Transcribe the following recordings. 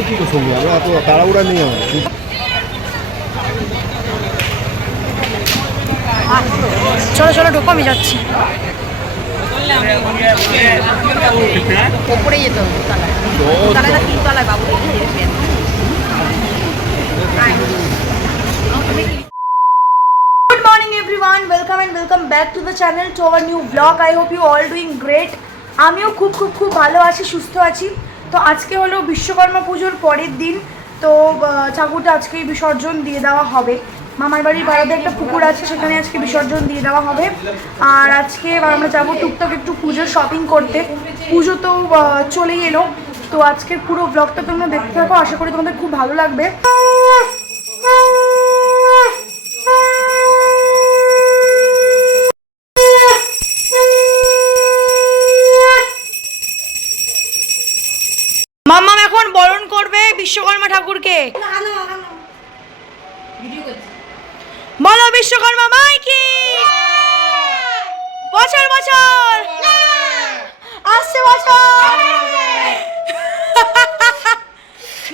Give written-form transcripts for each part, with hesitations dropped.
বলছি তো সঙ্গে আমরা এত তাড়াহুড়া নেই আমার। চলো চলো ঢোকো, আমি যাচ্ছি। ওপরে যেতে হবে তলায় তিনতলায় বাবু। Good morning everyone, welcome and welcome back to the channel, to our new vlog. I hope you all doing great. আমিও খুব ভালো আছি, সুস্থ আছি। তো আজকে হলো বিশ্বকর্মা পুজোর পরের দিন। তো ঠাকুরটা আজকেই বিসর্জন দিয়ে দেওয়া হবে। মামার বাড়ির বাইরে একটা পুকুর আছে, সেখানে আজকে বিসর্জন দিয়ে দেওয়া হবে। আর আজকে আমরা যাবো টুকটাক একটু পুজোর শপিং করতে। পুজো তো চলেই এলো। তো আজকের পুরো ব্লগটা তোমরা দেখতে থাকো, আশা করি তোমাদের খুব ভালো লাগবে। মাম্মাম এখন বরণ করবে বিশ্বকর্মা ঠাকুরকে। বলো বিশ্বকর্মা মাই কি, বছর বছর আসছে বছর।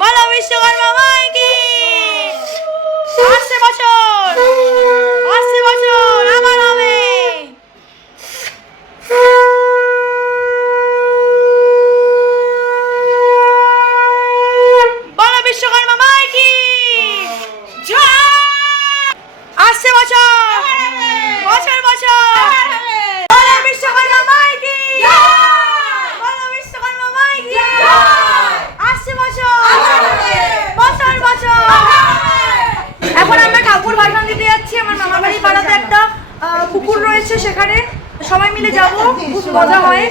বলো বিশ্বকর্মা মাই কি, আসছে বছর, আসছে বছর আমার হবে। বিশ্বকর্মা মাই কি জয়, আসছে বছর, বছর বছর। বলো বিশ্বকর্মা মাই কি জয়, বলো বিশ্বকর্মা মাই কি জয়, আসছে বছর, বছর বছর। এখন আমরা ঠাকুর ভাসান দিতে যাচ্ছি। আমার মামার বাড়ি পাড়াতে একটা পুকুর রয়েছে, সেখানে সবাই মিলে যাবো, খুব মজা হয়।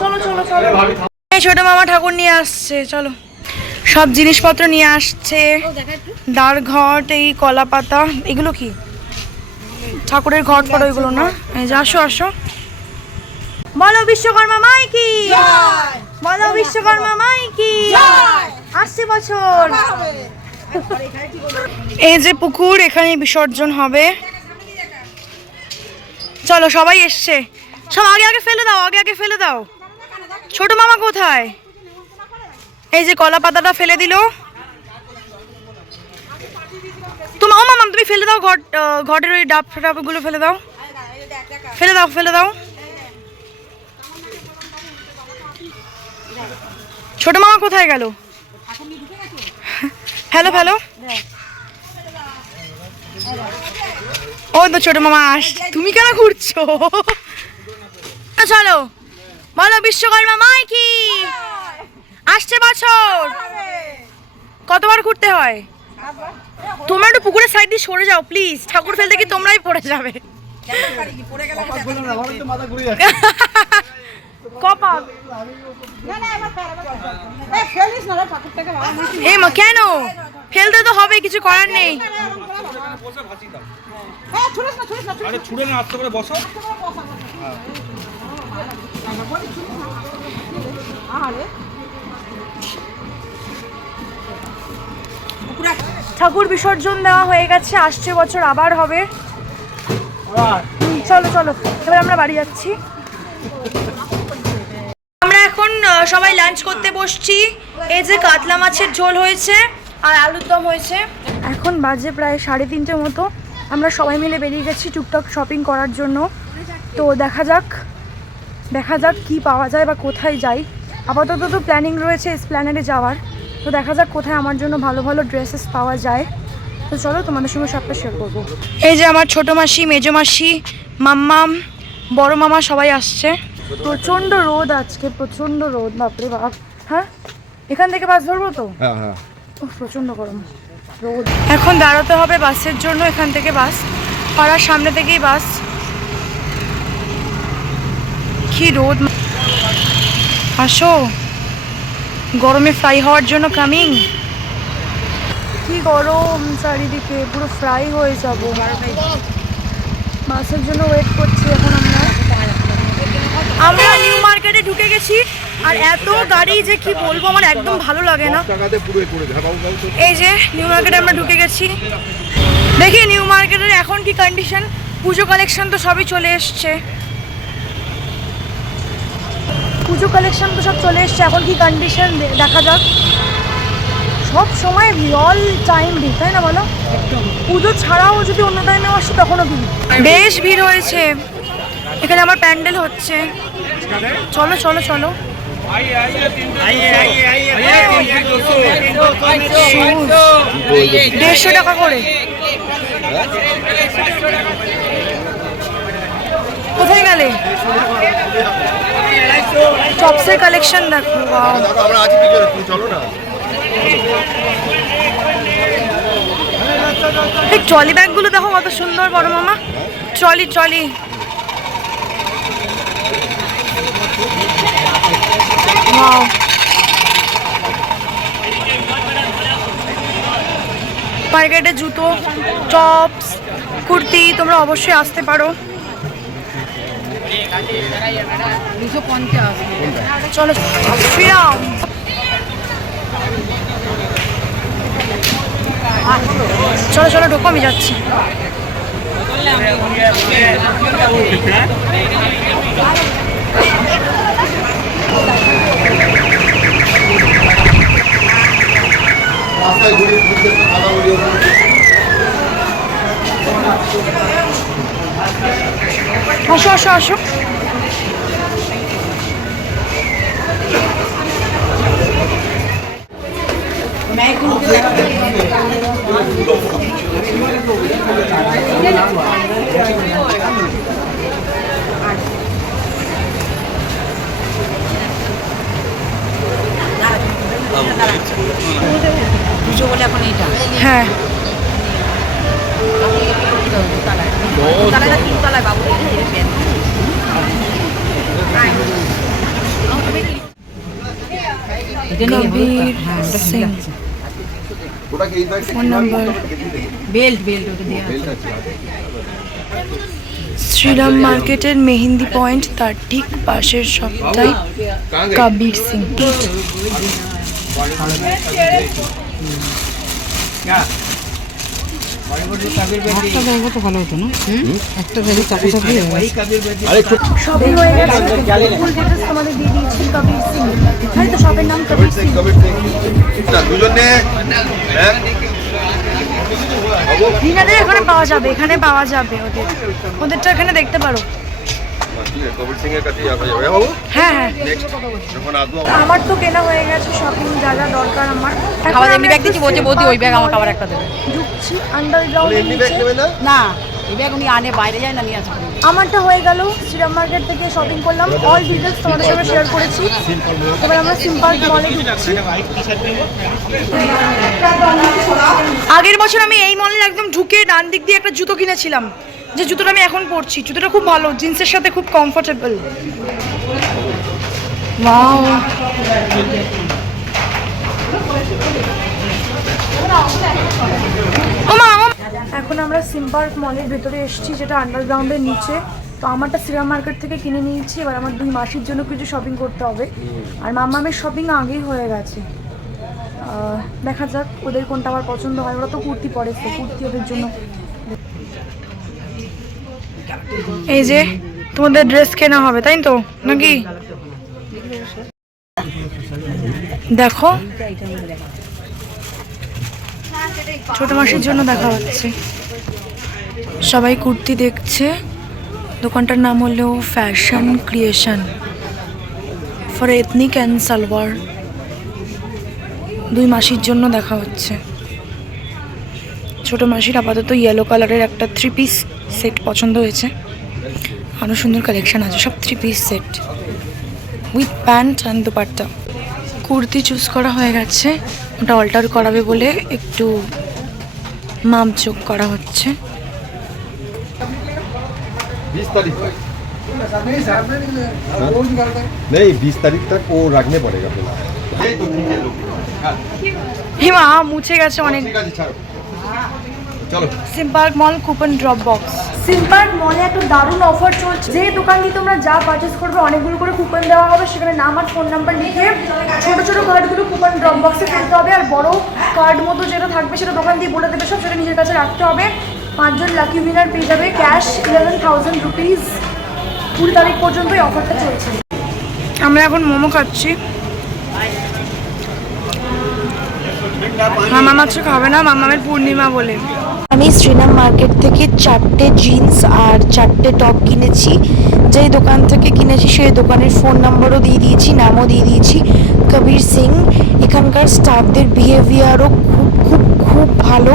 চলো চলো চলো। ছোট মামা ঠাকুর নিয়ে আসছে, চলো। সব জিনিসপত্র নিয়ে আসছে, দাঁড় ঘট, এই কলা পাতা, এগুলো কি ঠাকুরের ঘট ফটো এগুলো না? এই যে আসো আসো। বলো বিশ্বকর্মা মাই কি, বলো বিশ্বকর্মা মাই কি, আসছে বছর। এই যে পুকুর, এখানে বিসর্জন হবে। চলো সবাই এসছে, সব আগে আগে ফেলে দাও, আগে আগে ফেলে দাও। ছোট মামা কোথায়? এই যে কলা পাতাটা ফেলে দিল। তোমার ও মামা তুমি ফেলে দাও, ঘটের ওই ডাব টাবগুলো ফেলে দাও, ফেলে দাও ফেলে দাও। ছোট মামা কোথায় গেল? হ্যালো ফেলো। ও তো ছোট মামা আসছে, তুমি কেন ঘুরছো? চলো বলো বিশ্বকর্মা মাই কি, আসছে বছর। কতবার ঘুরতে হয়? তোমরা একটু পুকুরের সাইড দিয়ে সরে যাও প্লিজ, ঠাকুর ফেলতে কি তোমরাই পড়ে যাবে। কেন ফেলতে তো হবে, কিছু করার নেই। ঠাকুর বিসর্জন দেওয়া হয়ে গেছে, আসছে বছর আবার হবে। চলো চলো এবার আমরা বাড়ি যাচ্ছি। আমরা এখন সবাই লাঞ্চ করতে বসছি। এই যে কাতলা মাছের ঝোল হয়েছে আর আলুর দম হয়েছে। এখন বাজে প্রায় 3:30 মতো। আমরা সবাই মিলে বেরিয়ে গেছি টুকটাক শপিং করার জন্য। তো দেখা যাক কি পাওয়া যায় বা কোথায় যাই। আপাতত তো প্ল্যানিং রয়েছে এসপ্ল্যানেডে যাওয়ার। তো দেখা যাক কোথায় আমার জন্য ভালো ভালো ড্রেসেস পাওয়া যায়। তো চলো তোমাদের সঙ্গে সবটা শেয়ার করবো। এই যে আমার ছোটো মাসি, মেজো মাসি, মাম্মাম, বড় মামা সবাই আসছে। প্রচণ্ড রোদ আজকে, প্রচণ্ড রোদ, বাপরে বাপ। হ্যাঁ এখান থেকে বাস ধরবো তো? হ্যাঁ প্রচণ্ড গরম রোদ। এখন দাঁড়াতে হবে বাসের জন্য, এখান থেকে বাস, পাড়ার সামনে থেকেই বাস। কি রোদ, আসো গরমে ফ্রাই হওয়ার জন্য কামিং। কি গরম চারিদিকে, পুরো ফ্রাই হয়ে যাব। বাসের জন্য ওয়েট করছি এখন। আমরা নিউ মার্কেটে ঢুকে গেছি, আর এত গাড়ি যে কি বলবো, আমার একদম ভালো লাগে না। এই যে নিউ মার্কেটে আমরা ঢুকে গেছি, দেখি নিউ মার্কেটের এখন কি কন্ডিশন। পুজো কালেকশন তো সবই চলে এসছে, পুজো কালেকশন তো সব চলে এসছে, এখন কি কন্ডিশন দেখা যাক। সব সময় অল টাইম ভিড়, তাই না বলো? পুজো ছাড়াও যদি অন্য টাইমেও আসি তখনও ভিড়, বেশ ভিড় হয়েছে। এখানে আমার প্যান্ডেল হচ্ছে। চলো চলো চলো। 150 টাকা করে। কোথায় গেলে? টপসের কালেকশন দেখো। আমরা আছি কি করে, তুমি চলো না। এই ট্রলি ব্যাগগুলো দেখো কত সুন্দর বড় মামা। Trolley trolley. ওয়াও। মার্কেটে জুতো, টপস, কুর্তি তোমরা অবশ্যই আসতে পারো। 250। চলো শ্রীরাম। চলো চলো ঢোকো, আমি যাচ্ছি। রাস্তায় ঘুরিয়ে ঘুরতে খাওয়া ঘুরিয়ে আসো আসো আসো। পুজো বলে এখন এইটা হ্যাঁ দোতলায় না তিনতলায় বাবু। কবির সিং। ওটা কি এই ব্যাগটা ফোন নাম্বার। বেল্ট বেল্ট ওটা দেওয়া বেল্ট আছে। শ্রীরাম মার্কেটের মেহেন্দি পয়েন্ট, তার ঠিক পাশের সপ্তাহে কবির সিং। একটা জায়গা তো ভালো হতো না, একটা জায়গায় চাপে চাপে আরে খুব শপিং হয়ে গেছে। ফুল ডিটেলস তোমাদের দিয়ে দিয়েছি কবির সিং। তাই তো শপের নাম কবির সিং। দুজনে রিনাদের এখানে পাওয়া যাবে, এখানে পাওয়া যাবে ওদের, ওদেরটা এখানে দেখতে পারো। কবির সিং এর কাছে যাবে বাবু। হ্যাঁ হ্যাঁ, যখন আসবো আমার তো কেনা হয়ে গেছে শপিং, যা যা দরকার আমার। খাবার এমনি ব্যাগ দিচ্ছি, বলছে বৌদি ওই ব্যাগ আমাকে আবার একটা দেবে। ঢুকছি আন্ডারগ্রাউন্ড। এমনি ব্যাগ নেবে না? না এই ব্যাগ উনি আনে, বাইরে যায় না, নিয়ে আসে। আমারটা হয়ে গেল, শ্রীরাম মার্কেট থেকে শপিং করলাম, অল ডিটেলস তোমাদের সঙ্গে শেয়ার করেছি। এবার আমরা সিম্পল মলে ঢুকছি। আগের বছর আমি এই মলে একদম ঢুকে ডান দিক দিয়ে একটা জুতো কিনেছিলাম, যে জুতোটা আমি এখন পরছি। জুতোটা খুব ভালো, জিন্সের সাথে খুব কমফোর্টেবল। ওয়াও। এখন আমরা সিম্পার্ক মলের ভেতরে এসেছি, যেটা আন্ডারগ্রাউন্ডের নিচে। তো আমারটা শ্রীরাম মার্কেট থেকে কিনে নিয়েছি। এবার আমার 2 মাসির জন্য কিছু শপিং করতে হবে, আর মাম্মামের শপিং আগেই হয়ে গেছে। দেখা যাক ওদের কোনটা আমার পছন্দ হয়। ওরা তো কুর্তি পরে, তো কুর্তি ওদের জন্য। এই যে তোমাদের ড্রেস কেনা হবে তাই তো নাকি? দেখো ছোট মাসির জন্য দেখা হচ্ছে, সবাই কুর্তি দেখছে। দোকানটার নাম হলো fashion creation for ethnic and salwar. 2 মাসির জন্য দেখা হচ্ছে। ছোট মাসির আপাতত ইয়েলো কালারের একটা 3 পিস সেট পছন্দ হয়েছে। আরও সুন্দর কালেকশন আছে, সব 3 piece set with pant and dupatta. Kurti choose করা হয়ে গেছে, ওটা অল্টার করাবে বলে একটু মাপ যোগ করা হচ্ছে। 20 तारीख नहीं 20 तारीख तक वो रखने पड़ेगा फिलहाल। হিমা মুছে গেছে অনেক। ঠিক আছে ছাড়ো, চলো। সিম্পার্ক মল কুপন ড্রপ বক্স। সিম্পার্ক মলে একটা দারুণ অফার চলছে। যে দোকান দিয়ে তোমরা যা পারচেস করবে অনেকগুলো করে কুপন দেওয়া হবে, সেখানে নাম আর ফোন নাম্বার লিখে ছোট ছোট কার্ডগুলো কুপন ড্রপ বক্সে ফেলতে হবে, আর বড় কার্ড মতো যেটা থাকবে সেটা দোকান দিয়ে বলে দেবে সব, সেটা নিজের কাছে রাখতে হবে। 5 জন লাকি উইনার পেয়ে যাবে ক্যাশ 11,000 রুপিস। 20 তারিখ পর্যন্ত এই অফারটা চলছে। আমরা এখন মোমো খাচ্ছি। মামা মাছ খাবে না, মামামের পূর্ণিমা বলে। আমি শ্রীরাম মার্কেট থেকে 4টে জিন্স আর 4টে টপ কিনেছি। যেই দোকান থেকে কিনেছি সেই দোকানের ফোন নাম্বারও দিয়ে দিয়েছি, নামও দিয়ে দিয়েছি, কবির সিং। এখানকার স্টাফদের বিহেভিয়ারও খুব খুব খুব ভালো।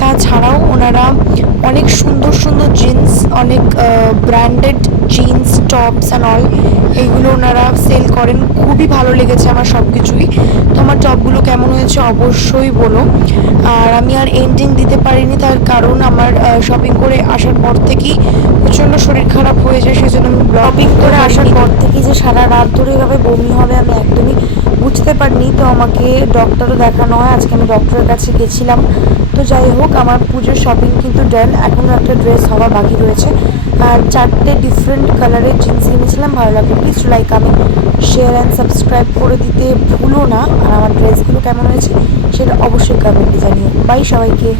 তাছাড়াও ওনারা অনেক সুন্দর সুন্দর জিন্স, অনেক branded jeans tops and all এইগুলো ওনারা সেল করেন। খুবই ভালো লেগেছে আমার সব কিছুই। তো আমার টপগুলো কেমন হয়েছে অবশ্যই বলো। আর আমি আর এন্ডিং দিতে পারিনি, তার কারণ আমার শপিং করে আসার পর থেকেই প্রচণ্ড শরীর খারাপ হয়ে যায়, সেই জন্য আমি শপিং করে আসার পর থেকেই যে সারা রাত ধরে এভাবে বমি হবে আমি একদমই বুঝতে পারিনি। তো আমাকে ডক্টরও দেখানো হয়, আজকে আমি ডক্টরের কাছে গেছিলাম। তো যাই হোক, আমার পুজোর শপিং কিন্তু ডান, এখনও একটা ড্রেস হওয়া বাকি রয়েছে। আর 4টে ডিফারেন্ট কালারের জিন্স কিনেছিলাম। ভালো লাগবে please like, comment, share and subscribe করে দিতে ভুলো না। আর আমার ড্রেসগুলো কেমন হয়েছে সেটা অবশ্যই কমেন্টে জানিও। বাই সবাইকে।